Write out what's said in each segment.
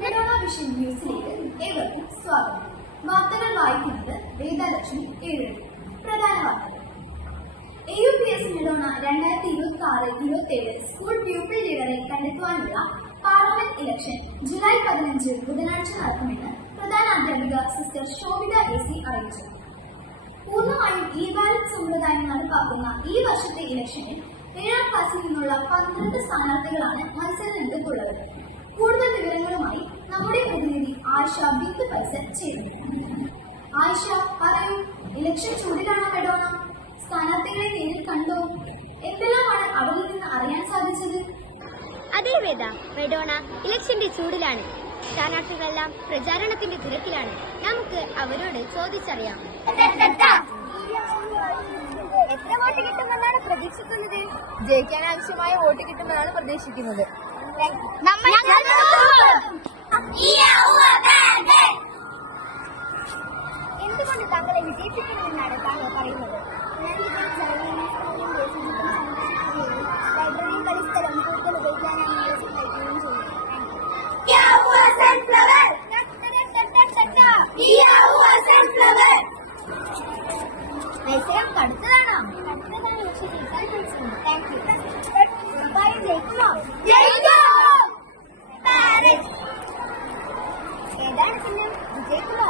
Madonna vision ന്യൂസിലേക്ക് ഏവർക്കും സ്വാഗതം. വാർത്തകൾ വായിക്കുന്നത് വേദലക്ഷ്മി ഏഴ്. പ്രധാന വാർത്തകൾ. AUPS മെഡോണ 2026-27 സ്കൂൾ പ്യൂപ്പിൾ ലീഡറെ കണ്ടെത്തുവാനുള്ള പാർലമെന്റ് ഇലക്ഷൻ ജൂലൈ 15 ബുധനാഴ്ച നടക്കുമെന്ന് പ്രധാന അധ്യാപിക സിസ്റ്റർ ശോഭിത AC അറിയിച്ചു. പൂർണ്ണമായും ബാലറ്റ് സമ്പ്രദായം നടപ്പാക്കുന്ന ഈ വർഷത്തെ ഇലക്ഷനിൽ 7ാം ക്ലാസ്സിൽ നിന്നുള്ള 12 സ്ഥാനാർത്ഥികളാണ് മത്സരരംഗത്തുള്ളത്. കൂടുതൽ വിവരങ്ങളുമായി നമ്മുടെ പ്രതിനിധി ആയിഷ ബിത്ത് പൈസൽ ചേരുന്നു. ആയിഷ, പറയൂ, ഇലക്ഷൻ ചൂടിലാണോ മെഡോണ? സ്ഥാനാർത്ഥികളെ നേരിൽ കണ്ടോ? എന്തെല്ലാമാണ് അവരിൽ നിന്ന് അറിയാൻ സാധിച്ചത്? അതെ വേദ, മെഡോണ ഇലക്ഷന്റെ ചൂടിലാണ്. സ്ഥാനാർത്ഥികളെല്ലാം പ്രചാരണത്തിന്റെ തിരക്കിലാണ്. നമുക്ക് അവരോട് ചോദിച്ചറിയാം. എത്ര വോട്ട് കിട്ടുമെന്നാണ് പ്രതീക്ഷിക്കുന്നത്? ജയിക്കാൻ ആവശ്യമായ വോട്ട് കിട്ടുമെന്നാണ് പ്രതീക്ഷിക്കുന്നത്. എന്തുകൊണ്ട് താങ്കളെ വിജയിപ്പിക്കണമെന്നാണ് താങ്കൾ പറയുന്നത്? ലൈബ്രറി കളിസ്ഥലം കൂടുതൽ ഉപയോഗിക്കാനാണ് സഹായിക്കുകയും ചെയ്യുന്നത്. മത്സരം കടുത്തതാണോ? ഏതാണ് ചിഹ്നം? വിജയിക്കുമോ?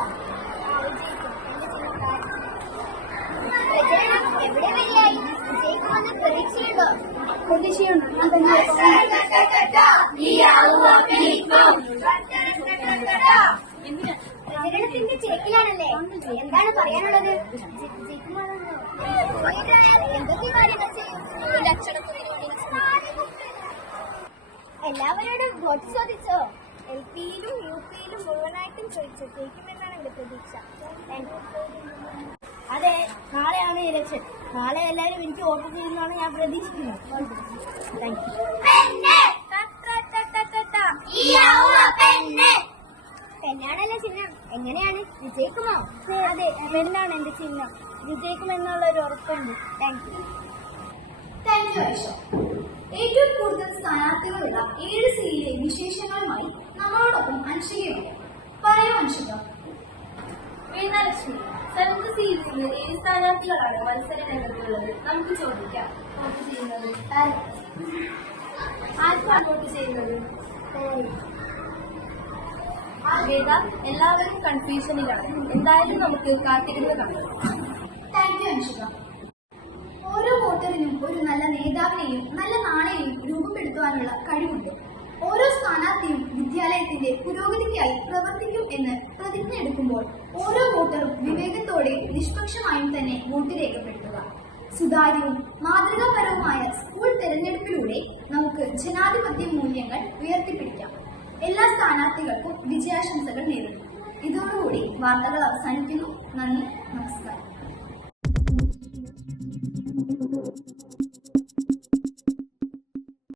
പ്രചരണം എവിടെ വരെയായി? വിജയിക്കുമെന്ന് പ്രതീക്ഷയുണ്ടോ? പ്രതീക്ഷയുണ്ട്. പ്രചരണത്തിന്റെ തിരക്കിലാണല്ലേ? എന്താണ് പറയാനുള്ളത്? എന്തൊക്കെ കാര്യങ്ങൾ ചെയ്യും? എല്ലാവരോടും വോട്ട് ചോദിച്ചോ? LP-യിലും UP-യിലും മുഴുവനായിട്ടും ചോദിച്ചു. ജയിക്കുമെന്നാണ് എന്റെ പ്രതീക്ഷ. അതെ, നാളെയാണ് ഇലക്ഷൻ. നാളെ എല്ലാവരും എനിക്ക് വോട്ട് ചെയ്യുമെന്നാണ് ഞാൻ പ്രതീക്ഷിക്കുന്നത്. പെണ്ണാണല്ലോ ചിഹ്നം. എങ്ങനെയാണ്? വിജയിക്കുമോ? അതെ, പെണ്ണാണ് എന്റെ ചിഹ്നം. വിജയിക്കുമെന്നുള്ള ഒരു ഉറപ്പുണ്ട്. Thank you Aisha. ഏറ്റവും കൂടുതൽ സ്ഥാനാർത്ഥികളുള്ള 7 സീരിയലിലെ വിശേഷങ്ങളുമായി നമ്മളോടൊപ്പം അൻഷികയുണ്ട്. പറയൂ അൻഷിക. വേദലക്ഷ്മി, 7th സീരീസിൽ 7 സ്ഥാനാർത്ഥികളാണ് മത്സര രംഗത്തുള്ളത്. നമുക്ക് ചോദിക്കാം, വോട്ട് ചെയ്യുന്നത് ആർക്കാണ് വോട്ട് ചെയ്യുന്നത്? വേദ, എല്ലാവരും കൺഫ്യൂഷനിലാണ്. എന്തായാലും നമുക്ക് കാത്തിരുന്ന് കാണാം. Thank you Anshika. ഓരോ വോട്ടറിനും ഒരു നല്ല നേതാവിനെയും നല്ല നാളെയും രൂപപ്പെടുത്തുവാനുള്ള കഴിവുണ്ട്. ഓരോ സ്ഥാനാർത്ഥിയും വിദ്യാലയത്തിന്റെ പുരോഗതിക്കായി പ്രവർത്തിക്കും എന്ന് പ്രതിജ്ഞ എടുക്കുമ്പോൾ ഓരോ വോട്ടറും വിവേകത്തോടെ നിഷ്പക്ഷമായും തന്നെ വോട്ട് രേഖപ്പെടുത്തുക. സുതാര്യവും മാതൃകാപരവുമായ സ്കൂൾ തെരഞ്ഞെടുപ്പിലൂടെ നമുക്ക് ജനാധിപത്യ മൂല്യങ്ങൾ ഉയർത്തിപ്പിടിക്കാം. എല്ലാ സ്ഥാനാർത്ഥികൾക്കും വിജയാശംസകൾ നേരുന്നു. ഇതോടുകൂടി വാർത്തകൾ അവസാനിക്കുന്നു. നന്ദി, നമസ്കാരം.